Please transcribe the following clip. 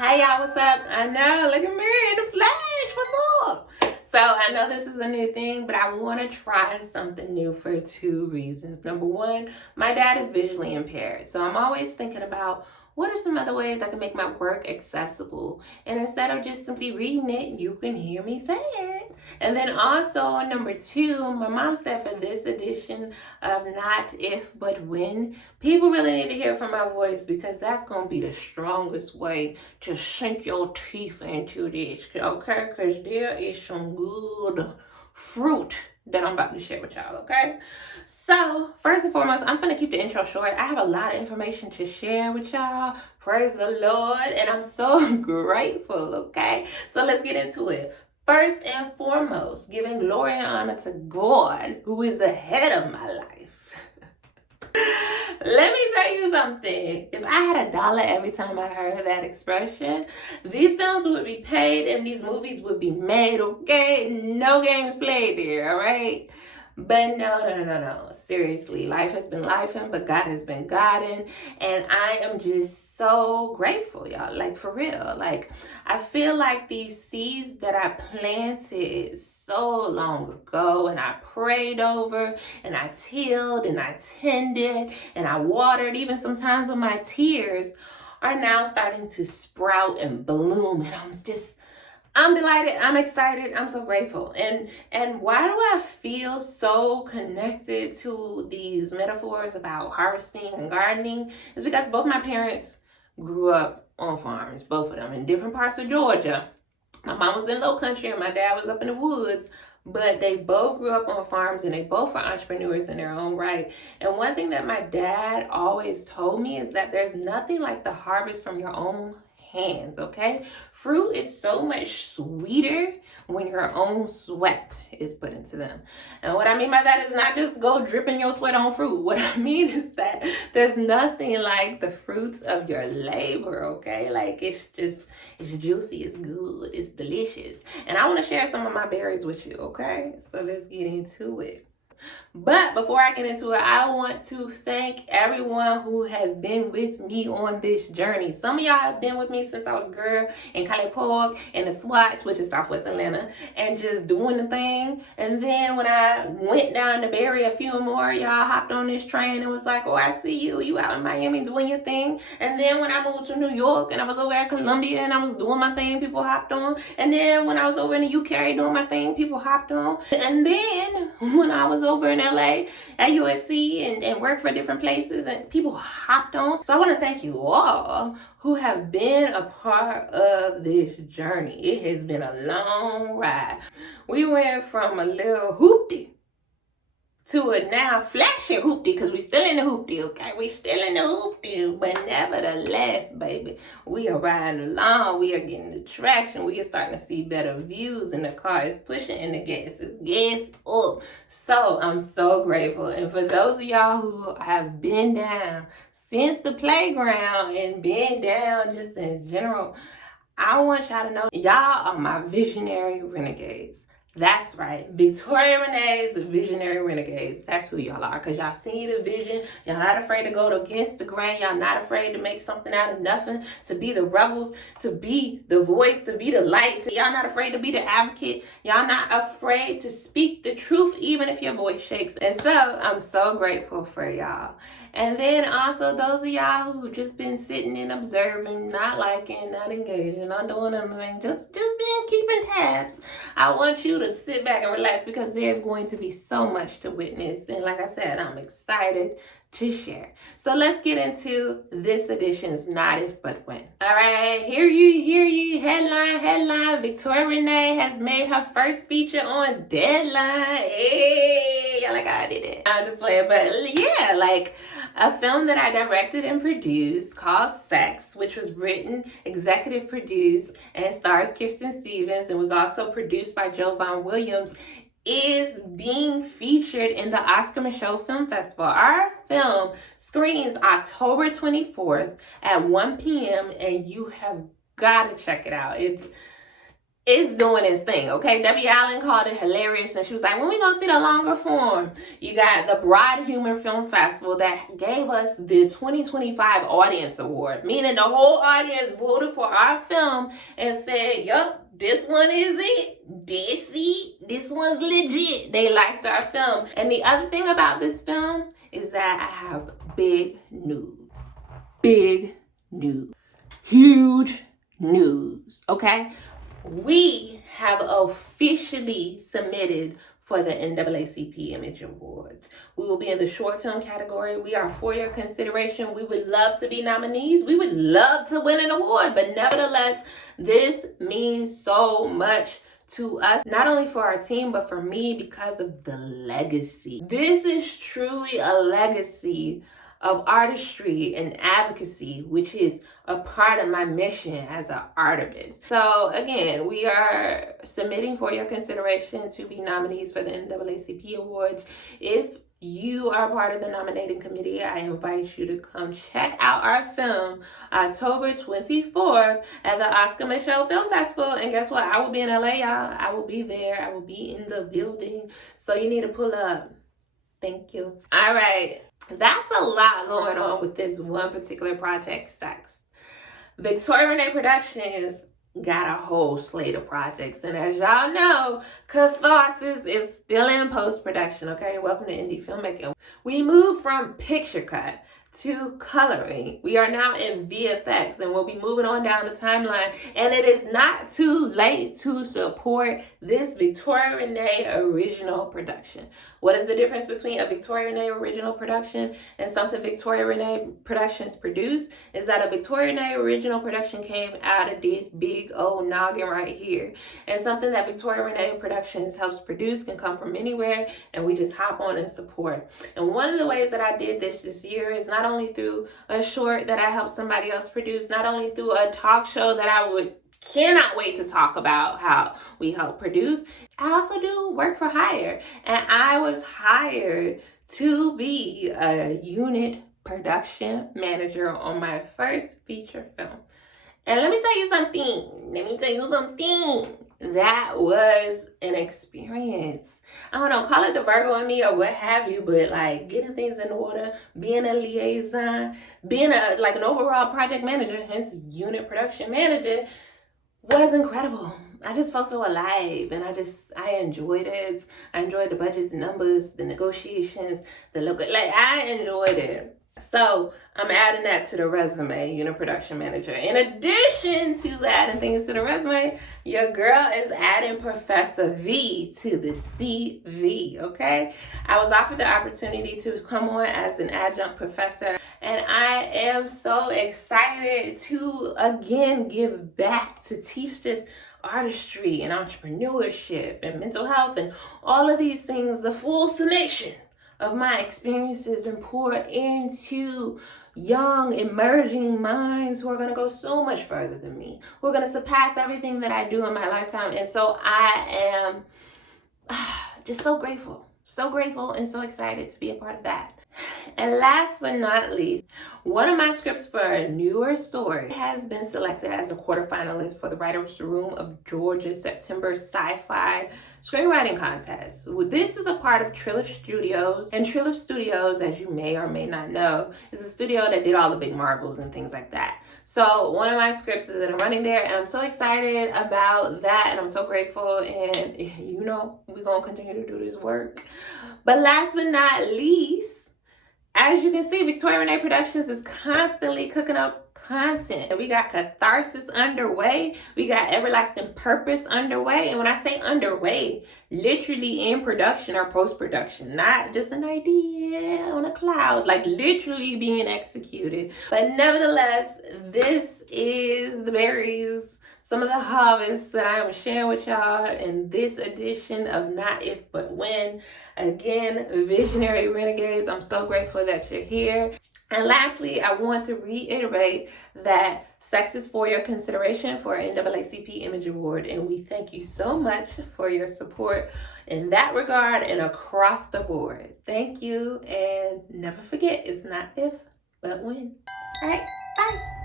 Hey y'all, what's up? I know, look at me in the flash. What's up? So I know this is a new thing, but I want to try something new for two reasons. Number one, my dad is visually impaired, so I'm always thinking about what are some other ways I can make my work accessible. And instead of just simply reading it, you can hear me say it. And then also, number two, my mom said for this edition of Not If But When, people really need to hear from my voice because that's going to be the strongest way to sink your teeth into this, okay? Because there is some good fruit that I'm about to share with y'all, okay? So, first and foremost, I'm going to keep the intro short. I have a lot of information to share with y'all. Praise the Lord. And I'm so grateful, okay? So, let's get into it. First and foremost, giving glory and honor to God, who is the head of my life. Let me tell you something. If I had a dollar every time I heard that expression, these films would be paid and these movies would be made, okay? No games played there, all right? But no. Seriously, life has been lifing, but God has been Godding. And I am just so grateful, y'all. Like, for real. Like, I feel like these seeds that I planted so long ago and I prayed over and I tilled and I tended and I watered, even sometimes with my tears, are now starting to sprout and bloom. And I'm delighted, I'm excited, I'm so grateful. And why do I feel so connected to these metaphors about harvesting and gardening? It's because both my parents grew up on farms, both of them in different parts of Georgia. My mom was in low country and my dad was up in the woods, but they both grew up on farms and they both are entrepreneurs in their own right. And one thing that my dad always told me is that there's nothing like the harvest from your own hands, okay? Fruit is so much sweeter when your own sweat is put into them. And what I mean by that is not just go dripping your sweat on fruit. What I mean is that there's nothing like the fruits of your labor, okay? Like it's juicy, it's good, it's delicious. And I want to share some of my berries with you, okay? So let's get into it. But before I get into it, I want to thank everyone who has been with me on this journey. Some of y'all have been with me since I was a girl in Cali Park and the Swatch, which is Southwest Atlanta, and just doing the thing. And then when I went down to Barry, a few more y'all hopped on this train and was like, oh, I see you. You out in Miami doing your thing. And then when I moved to New York and I was over at Columbia and I was doing my thing, people hopped on. And then when I was over in the UK doing my thing, people hopped on. And then when I was over in LA at USC and worked for different places and people hopped on. So I want to thank you all who have been a part of this journey. It has been a long ride. We went from a little hoopty to a now flashing hoopty, because we still in the hoopty, okay? We still in the hoopty, but nevertheless, baby, we are riding along. We are getting the traction. We are starting to see better views, and the car is pushing, and the gas is up. So I'm so grateful. And for those of y'all who have been down since the playground and been down just in general, I want y'all to know y'all are my visionary renegades. That's right. Victoria Renee's Visionary Renegades. That's who y'all are. Because y'all see the vision. Y'all not afraid to go against the grain. Y'all not afraid to make something out of nothing. To be the rebels. To be the voice. To be the light. Y'all not afraid to be the advocate. Y'all not afraid to speak the truth even if your voice shakes. And so I'm so grateful for y'all. And then also those of y'all who just been sitting and observing, not liking, not engaging, not doing anything, just been keeping tabs. I want you to sit back and relax because there's going to be so much to witness. And like I said, I'm excited to share. So let's get into this edition's Not If But When. All right, hear you, headline. Victoria Renee has made her first feature on Deadline. Hey, y'all like how I did it. I'm just playing, but yeah, like a film that I directed and produced called Sex, which was written, executive produced, and stars Kirsten Stevens and was also produced by Jovan Williams, is being featured in the Oscar Michelle Film Festival. Our film screens October 24th at 1 p.m. and you have got to check it out. it's doing its thing, okay? Debbie Allen called it hilarious, and she was like, when we gonna see the longer form? You got the Broad Humor Film Festival that gave us the 2025 Audience Award, meaning the whole audience voted for our film and said, yup, this one is it. This one's legit. They liked our film. And the other thing about this film is that I have big news. Big news. Huge news, okay? We have officially submitted for the NAACP Image Awards. We will be in the short film category. We are for your consideration. We would love to be nominees. We would love to win an award, but nevertheless, this means so much to us, not only for our team, but for me because of the legacy. This is truly a legacy of artistry and advocacy, which is a part of my mission as an artivist. So again, we are submitting for your consideration to be nominees for the NAACP Awards. If you are part of the nominating committee, I invite you to come check out our film October 24th at the Oscar Michelle Film Festival. And guess what? I will be in LA, y'all. I will be there. I will be in the building. So you need to pull up. Thank you. All right. That's a lot going on with this one particular project, Sex. Victoria Renee Productions got a whole slate of projects. And as y'all know, Catharsis is still in post-production, okay? Welcome to indie filmmaking. We moved from picture cut to coloring. We are now in VFX, and we'll be moving on down the timeline. And it is not too late to support this Victoria Renee original production. What is the difference between a Victoria Renee original production and something Victoria Renee Productions produced? Is that a Victoria Renee original production came out of this big old noggin right here. And something that Victoria Renee Productions helps produce can come from anywhere, and we just hop on and support. And one of the ways that I did this year is not only through a short that I helped somebody else produce, not only through a talk show that I cannot wait to talk about how we help produce. I also do work for hire, and I was hired to be a unit production manager on my first feature film. And let me tell you something. That was an experience. I don't know, call it the Virgo in me or what have you, but like getting things in order, being a liaison, being an overall project manager, hence unit production manager, was incredible. I just felt so alive, and I enjoyed it. I enjoyed the budget, the numbers, the negotiations, I enjoyed it. So I'm adding that to the resume, unit production manager. In addition to adding things to the resume, your girl is adding Professor V to the CV, okay? I was offered the opportunity to come on as an adjunct professor, and I am so excited to again give back, to teach this artistry and entrepreneurship and mental health and all of these things, the full summation of my experiences, and pour into young emerging minds who are going to go so much further than me, who are going to surpass everything that I do in my lifetime. And so I am just so grateful and so excited to be a part of that. And last but not least, one of my scripts for a newer story has been selected as a quarterfinalist for the Writers' Room of Georgia's September Sci-Fi Screenwriting Contest. This is a part of Trilliff Studios, and Trilliff Studios, as you may or may not know, is a studio that did all the big Marvels and things like that. So one of my scripts is in a running there, and I'm so excited about that, and I'm so grateful, and you know, we're going to continue to do this work. But last but not least, as you can see, Victoria Renee Productions is constantly cooking up content. We got Catharsis underway. We got Everlasting Purpose underway. And when I say underway, literally in production or post-production, not just an idea on a cloud, like literally being executed. But nevertheless, this is the berries, some of the harvests that I am sharing with y'all in this edition of Not If But When. Again, Visionary Renegades, I'm so grateful that you're here. And lastly, I want to reiterate that Sex is for your consideration for an NAACP Image Award, and we thank you so much for your support in that regard and across the board. Thank you, and never forget, it's not if, but when. All right, bye.